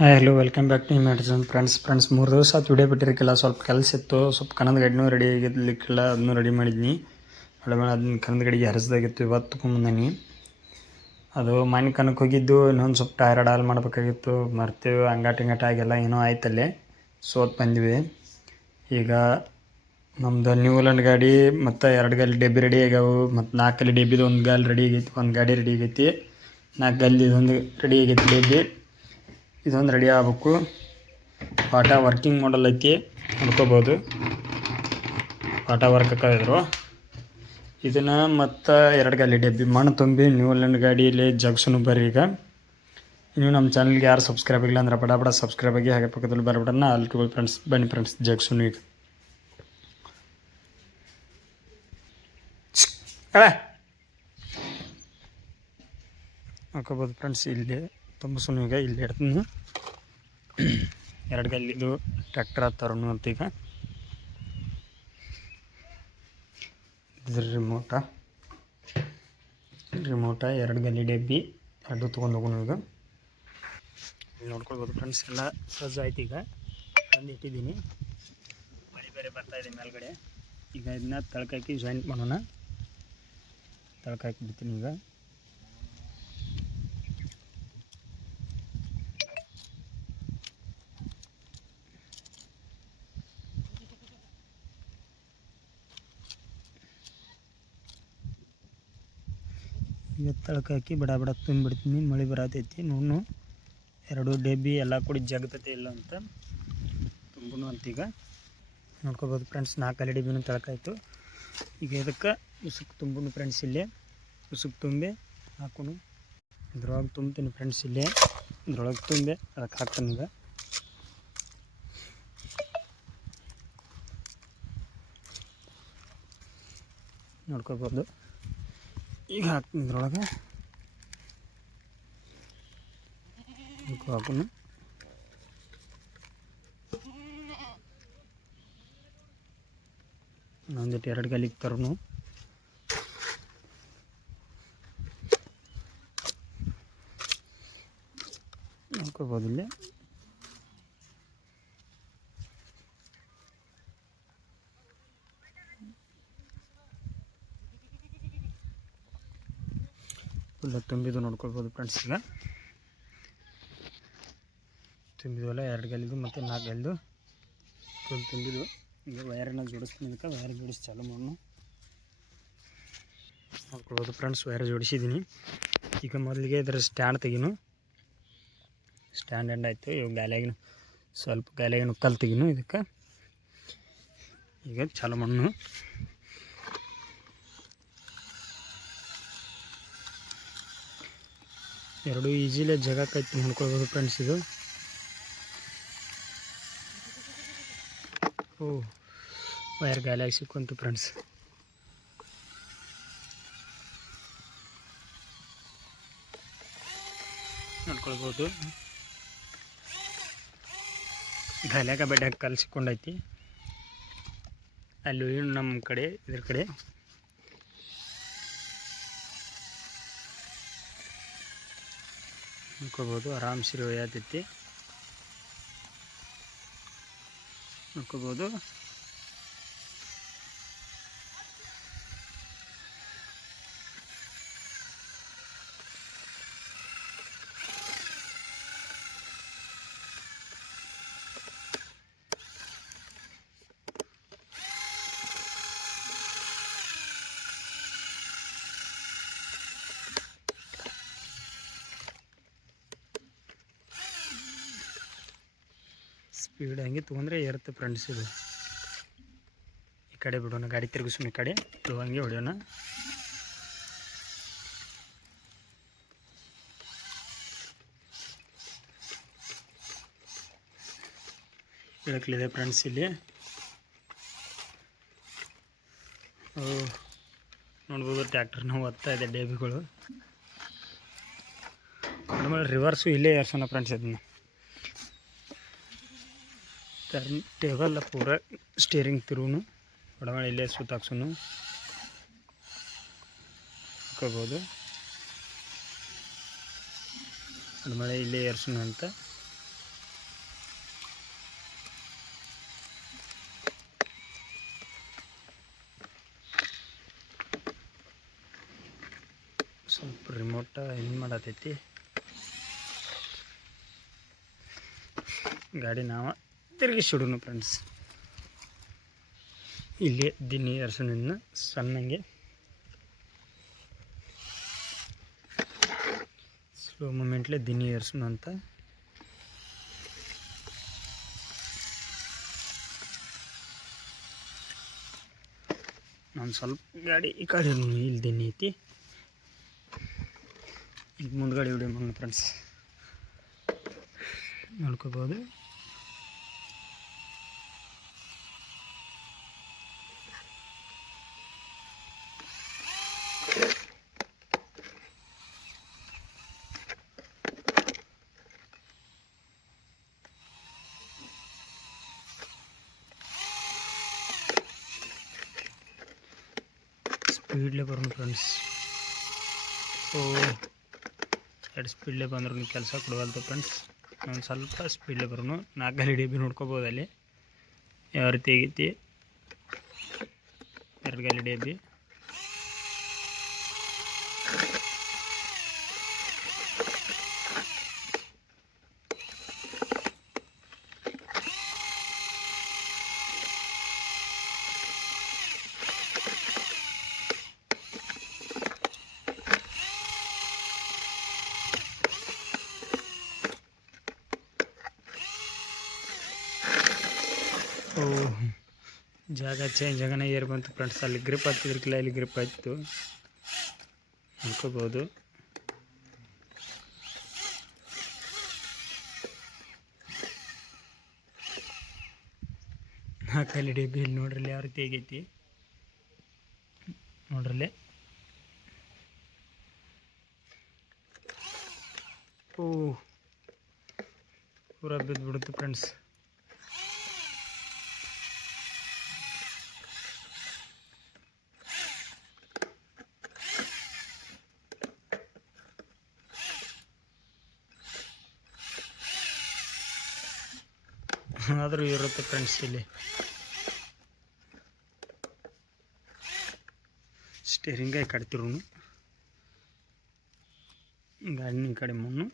Hi hello welcome back to Madison friends friends ಮೂರು ದಿವಸ ಆತು ವಿಡಿಯೋ ಬಿಟ್ಟಿರಕ್ಕಿಲ್ಲ, ಸ್ವಲ್ಪ ಕೆಲಸ ಇತ್ತು, ಸ್ವಲ್ಪ ಕನ್ನದ ಗಡಿನೂ ರೆಡಿ ಆಗಿರ್ಲಿಕ್ಕಿಲ್ಲ, ಅದನ್ನು ರೆಡಿ ಮಾಡಿದ್ನಿ. ಒಳ್ಳೆ ಅದನ್ನ ಕನ್ನದ ಗಡಿಗೆ ಹರಿಸ್ದಾಗಿತ್ತು ಇವತ್ತು ತೊಗೊಂಬಂದೀನಿ ಅದು ಮನೆ ಕನಕ್ಕೆ ಹೋಗಿದ್ದು, ಇನ್ನೊಂದು ಸ್ವಲ್ಪ ಟೈರ್ ಡಾಲ್ ಮಾಡಬೇಕಾಗಿತ್ತು ಮರ್ತೇವೆ ಅಂಗಾಟ ಇಂಗಾಟ ಆಗೆಲ್ಲ, ಏನೋ ಆಯ್ತಲ್ಲೇ. ಸೋತ್ ಬಂದ್ವಿ. ಈಗ ನಮ್ದು ನ್ಯೂಲ್ಯಾಂಡ್ ಗಾಡಿ, ಮತ್ತು ಎರಡು ಗಾಲಿ ಡಬ್ಬಿ ರೆಡಿ ಆಗ್ಯಾವು. ಮತ್ತು ನಾಲ್ಕು ಗಲ್ಲಿ ಡಬ್ಬಿದು ಒಂದು ಗಾಲಿ ರೆಡಿ ಆಗೈತಿ, ಒಂದು ಗಾಡಿ ರೆಡಿ ಆಗೈತಿ. ನಾಲ್ಕು ಇದೊಂದು ರೆಡಿ ಆಗೈತಿ ಡಬ್ಬಿ. ಇದೊಂದು ರೆಡಿ ಆಗ್ಬೇಕು. ಪಾಠ ವರ್ಕಿಂಗ್ ಮಾಡಲ್ ಐತಿ, ನೋಡ್ಕೋಬೋದು. ಪಾಠ ವರ್ಕ್ ಹಾಕಿದ್ರು ಇದನ್ನು ಮತ್ತು ಎರಡು ಗಾಲಿ ಡಬ್ಬಿ, ಮಣ್ಣು ತುಂಬಿ ನ್ಯೂ ಲ್ಯಾಂಡ್ ಗಾಡಿಯಲ್ಲಿ ಜಗ್ಸನು ಬರ್ರಿ ಈಗ. ನೀವು ನಮ್ಮ ಚಾನಲ್ಗೆ ಯಾರು ಸಬ್ಸ್ಕ್ರೈಬ್ ಆಗಿಲ್ಲ ಅಂದ್ರೆ ಬಡ ಬಡ ಸಬ್ಸ್ಕ್ರೈಬ್ ಆಗಿ ಹಾಗೆ ಪಕ್ಕದಲ್ಲಿ ಬರ್ಬಿಡೋಣ ಅಲ್ಲಿ ಫ್ರೆಂಡ್ಸ್ ಬನ್ನಿ ಫ್ರೆಂಡ್ಸ್ ಜಗ್ಸನು ಈಗ. ಹಾಕೋಬೋದು ಫ್ರೆಂಡ್ಸ್ ಇಲ್ಲಿ. ತುಂಬಿಸುನು ಈಗ ಇಲ್ಲಿ ಇಡ್ತೀನಿ. ಎರಡು ಗಲ್ಲಿದು ಟ್ರ್ಯಾಕ್ಟರ್ ತರೋನು ಅಂತ ಈಗ. ರಿಮೋಟ ರಿಮೋಟ ಎರಡು ಗಲ್ಲಿ ಡಬ್ಬಿ, ಎರಡು ತೊಗೊಂಡು ಹೋಗೋಣ ಈಗ. ಇಲ್ಲಿ ನೋಡ್ಕೊಳ್ಬೋದು ಫ್ರೆಂಡ್ಸ್ ಎಲ್ಲ, ಸಜ್ಜು ಆಯ್ತು ಈಗ. ತಂದು ಇಟ್ಟಿದ್ದೀನಿ. ಮಳೆ ಬೇರೆ ಬರ್ತಾ ಇದೆ ಮೇಲ್ಗಡೆ. ಈಗ ಇದನ್ನ ತಳ್ಕಾಕಿ ಜಾಯಿಂಟ್ ಮಾಡೋಣ. ತಳ್ಕಾಕಿ ಬಿಡ್ತೀನಿ ಈಗ. ಈಗ ತಳಕ ಹಾಕಿ ಬಡ ಬಡ ತುಂಬಿಡ್ತೀನಿ, ಮಳೆ ಬರತೈತಿ. ನೋಡು ಎರಡು ಡಬ್ಬಿ ಎಲ್ಲ ಕೂಡಿ ಜಗತೈತೆ ಇಲ್ಲ ಅಂತ. ತುಂಬನು ಅಂತೀಗ. ನೋಡ್ಕೋಬೋದು ಫ್ರೆಂಡ್ಸ್ ನಾಲ್ಕಲ್ಲಿ ಡಬ್ಬಿನೂ ತಳಕಾಯಿತು. ಈಗ ಇದಕ್ಕೆ ಉಸುಕು ತುಂಬುನು ಫ್ರೆಂಡ್ಸ್ ಇಲ್ಲೇ. ಉಸುಕ್ ತುಂಬಿ ಹಾಕೋನು. ಇದ್ರೊಳಗೆ ತುಂಬ್ತೀನಿ ಫ್ರೆಂಡ್ಸ್ ಇಲ್ಲೇ. ಇದ್ರೊಳಗೆ ತುಂಬಿ ಅದಕ್ಕೆ ಹಾಕ್ತೀನಿ ಈಗ. ನೋಡ್ಕೋಬೋದು. ಈಗ ಹಾಕ್ತೀನಿ ಇದ್ರೊಳಗೆ. ಹಾಕೋನು. ನಂದಿಟ್ಟು ಎರಡು ಗಾಲಿಗೆ ತರೋನು. ನೋಡ್ಕೋಬೋದು ಫುಲ್ಲ ತುಂಬಿದ್ದು ನೋಡ್ಕೊಳ್ಬೋದು ಫ್ರೆಂಡ್ಸ್ ಈಗ ತುಂಬಿದ್ವಲ್ಲ ಎರಡು ಗೆಲ್ದು ಮತ್ತು ನಾಲ್ಕು ಗಲ್ಲಿದು ಫುಲ್ ತುಂಬಿದ್ವು ಈಗ ವೈರನ್ನ ಜೋಡಿಸ್ತೀನಿ ಅದಕ್ಕೆ ವೈರ್ ಜೋಡಿಸಿ ಚಾಲು ಮಣ್ಣು ನೋಡ್ಕೊಳ್ಬೋದು ಫ್ರೆಂಡ್ಸ್ ವೈರ್ ಜೋಡಿಸಿದ್ದೀನಿ. ಈಗ ಮೊದಲಿಗೆ ಇದರ ಸ್ಟ್ಯಾಂಡ್ ತೆಗೀನು. ಸ್ಟ್ಯಾಂಡ್ ಎಂಡ್ ಆಯಿತು. ಇವಾಗ ಗಾಲಿಯಾಗಿನ ಸ್ವಲ್ಪ ಗಾಲಿಯಾಗಿನ ಕಲ್ ತೆಗೀನು ಇದಕ್ಕೆ. ಈಗ ಚಾಲು ಮಾಡೋಣ. ಎರಡು ಈಜಿಲೆ ಜಗಕ್ಕೈತಿ ನೋಡ್ಕೊಳ್ಬೋದು ಫ್ರೆಂಡ್ಸ್ ಇದು. ಓ ವೈರ್ ಗಾಲಿಯಾಗಿ ಸಿಕ್ಕಂತು ಫ್ರೆಂಡ್ಸ್ ನೋಡ್ಕೊಳ್ಬೋದು. ಗಾಲಿಯಾಗ ಬೆಡ್ಡಾಗ ಕಲ್ ಸಿಕ್ಕೊಂಡೈತಿ ಅಲ್ಲಿ ನಮ್ಮ ಕಡೆ, ಇದ್ರ ಕಡೆ. ನೋಡ್ಕೋಬೋದು. ಆರಾಮ್ ಸಿರಿ ಒಯ್ಯತೈತಿ ನೋಡ್ಕೋಬೋದು. ಸ್ಪೀಡ್ ಹಂಗೆ ತೊಗೊಂಡ್ರೆ ಏರುತ್ತೆ ಫ್ರೆಂಡ್ಸ್ ಇದು ಈ ಕಡೆ ಬಿಡೋಣ, ಗಾಡಿ ತಿರುಗಿಸೋಣ ಈ ಕಡೆ. ಇದು ಹಂಗೆ ಹೊಡೆಯೋಣ. ಇಳಕ್ಲಿದೆ ಫ್ರೆಂಡ್ಸ್ ಇಲ್ಲಿ. ನೋಡ್ಬೋದು ಟ್ಯಾಕ್ಟರ್ನ ಓದ್ತಾ ಇದೆ ಡೇಬಿಗಳು. ಆಮೇಲೆ ರಿವರ್ಸು ಇಲ್ಲೇ ಏರ್ಸೋಣ ಫ್ರೆಂಡ್ಸ್ ಇದನ್ನು. ಟರ್ನ್ ಟೇಬಲ್ ಪೂರ ಸ್ಟೇರಿಂಗ್ ತಿರುವು ಒಡಮಣ ಇಲ್ಲೇ ಸುತ್ತಾಕ್ಸು ಹಾಕೋಬೋದು. ಒಡಮಳೆ ಇಲ್ಲೇ ಏರ್ಸೋಣ ಅಂತ. ಸ್ವಲ್ಪ ರಿಮೋಟ ಏನು ಮಾಡತೈತಿ. ಗಾಡಿ ನಾವು ತಿರುಗಿಸಿಡೋನು ಫ್ರೆಂಡ್ಸ್ ಇಲ್ಲಿ ದಿನ್ನಿ ಅರಸಿನ ಸಣ್ಣಂಗೆ ಸ್ಲೋ ಮೂಮೆಂಟ್ಲೆ ದಿನಿ ಏರ್ಸೋಣ ಅಂತ. ನಾನು ಸ್ವಲ್ಪ ಗಾಡಿ ಈ ಕಡೆ ಇಲ್ಲಿ ದಿನ ಐತಿ. ಮುಂದ್ಗಡೆ ವಿಡಿಯೋ ಫ್ರೆಂಡ್ಸ್ ನೋಡ್ಕೋಬೋದು. ಸ್ಪೀಡ್ಲೇ ಬರೋಣ ಫ್ರೆಂಡ್ಸ್ ಓ, ಎರಡು ಸ್ಪೀಡ್ಲೇ ಬಂದ್ರು ಕೆಲಸ ಕೊಡವಲ್ತು ಫ್ರೆಂಡ್ಸ್ ನಾನು ಸ್ವಲ್ಪ ಸ್ಪೀಡ್ಲೇ ಬರೋನು ನಾಲ್ಕು ಗಾಲಿ ಬಿ ನೋಡ್ಕೋಬೋದು ಅಲ್ಲಿ ಯಾವ ರೀತಿ ಆಗೈತಿ? ಎರಡು ಗಾಲಿ ಡಿ ಬಿ ಓ ಜಾಗ ಚೇಂಜ್ ಆಗೋಣ. ಏರ್ ಬಂತು ಫ್ರೆಂಡ್ಸ್ ಅಲ್ಲಿ ಗ್ರಿಪ್ ಹತ್ತಿದ್ರಕ್ಕಿಲ್ಲ ಇಲ್ಲಿ ಗ್ರಿಪ್ ಆಯಿತು. ಅನ್ಕೋಬೋದು ನಾಲ್ಕಲ್ಲಿ ಬಿ ಇಲ್ಲಿ ನೋಡ್ರಲ್ಲಿ ಯಾವ ರೀತಿ ಆಗೈತಿ? ನೋಡ್ರಲ್ಲಿ. ಓ, ಪೂರ ಬಿದ್ದುಬಿಡುತ್ತೆ ಫ್ರೆಂಡ್ಸ್ ಆದರೂ ಇರುತ್ತೆ ಫ್ರೆಂಡ್ಸ್ ಇಲ್ಲಿ. ಸ್ಟೇರಿಂಗೇ ಕಟ್ತಿರು ಗಾಡಿನ ಕಡೆ ಮಣ್ಣು.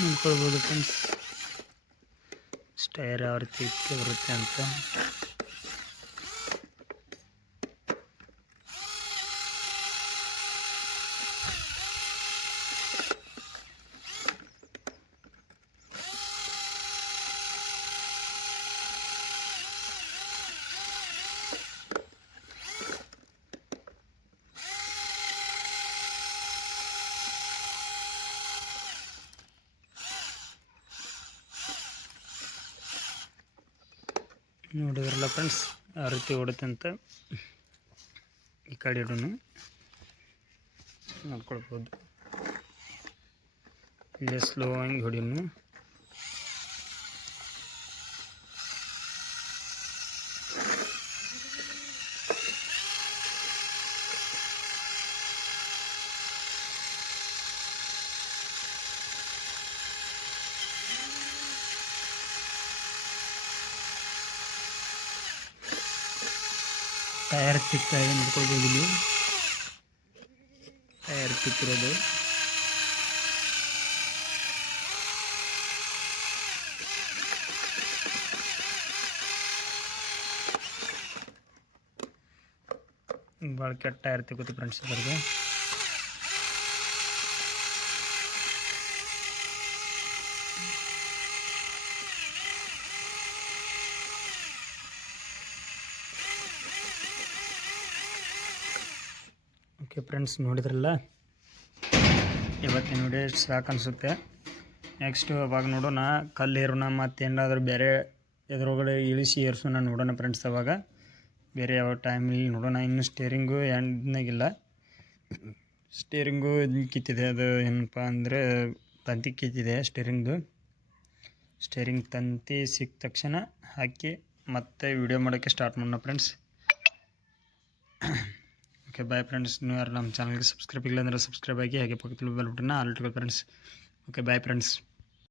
ನೋಡ್ಕೊಳ್ಬೋದು ಫ್ರೆಂಡ್ಸ್ ಸ್ಟೈರ್ ಯಾವ ರೀತಿ ಬರುತ್ತೆ ಅಂತ. ನೋಡಿದ್ರಲ್ಲ ಫ್ರೆಂಡ್ಸ್ ಆ ರೀತಿ ಓಡುತ್ತೆ ಅಂತ ಈ ಕಡೆ ಇಡೋನು ನೋಡ್ಕೊಳ್ಬೋದು. ಇಲ್ಲೇ ಸ್ಲೋ ಆಗಿ ಹೊಡಿಯೋನು ಟಯರ್ ತಿಕ್ತಾ ಇದೆ ನೋಡ್ಕೊಳ್ಬೋದು ಇಲ್ಲಿ ಟಯರ್ ತಿಕ್ಕಿರೋದು ಭಾಳ ಕೆಟ್ಟ ಟಯರ್ ತಿಕ್ಕೋತಿ ಫ್ರೆಂಡ್ಸ್ ಇದ್ರಿಗೆ ಓಕೆ ಫ್ರೆಂಡ್ಸ್, ನೋಡಿದ್ರಲ್ಲ? ಇವತ್ತಿನ ವಿಡಿಯೋ ಸಾಕು ಅನಿಸುತ್ತೆ. ನೆಕ್ಸ್ಟು ಅವಾಗ ನೋಡೋಣ, ಕಲ್ಲು ಏರೋಣ ಮತ್ತು ಏನಾದರೂ ಬೇರೆ ಎದುರುಗಡೆ ಇಳಿಸಿ ಏರ್ಸೋಣ ನೋಡೋಣ ಫ್ರೆಂಡ್ಸ್ ಅವಾಗ. ಬೇರೆ ಯಾವ ಟೈಮಲ್ಲಿ ನೋಡೋಣ. ಇನ್ನು ಸ್ಟೇರಿಂಗು ಎಂಡ್ನಾಗಿಲ್ಲ. ಸ್ಟೇರಿಂಗು ಕಿತ್ತಿದೆ. ಅದು ಏನಪ್ಪ ಅಂದರೆ ತಂತಿ ಕಿತ್ತಿದೆ ಸ್ಟೇರಿಂಗ್ದು ಸ್ಟೇರಿಂಗ್ ತಂತಿ ಸಿಕ್ಕ ತಕ್ಷಣ ಹಾಕಿ ಮತ್ತೆ ವಿಡಿಯೋ ಮಾಡೋಕ್ಕೆ ಸ್ಟಾರ್ಟ್ ಮಾಡೋಣ ಫ್ರೆಂಡ್ಸ್. ಓಕೆ ಬಾಯ್ ಫ್ರೆಂಡ್ಸ್ ನೀವು ಯಾರು ನಮ್ಮ ಚಾನಲ್ಗೆ ಸಬ್ಸ್ಕ್ರೈಬ್ ಇಲ್ಲ ಅಂದರೆ ಸಬ್ಸ್ಕ್ರೈಬ್ ಆಗಿ ಹಾಗೆ ಪಕ್ಕದಲ್ಲಿ ಬೆಲ್ ಬಟನ್ನ all friends okay bye friends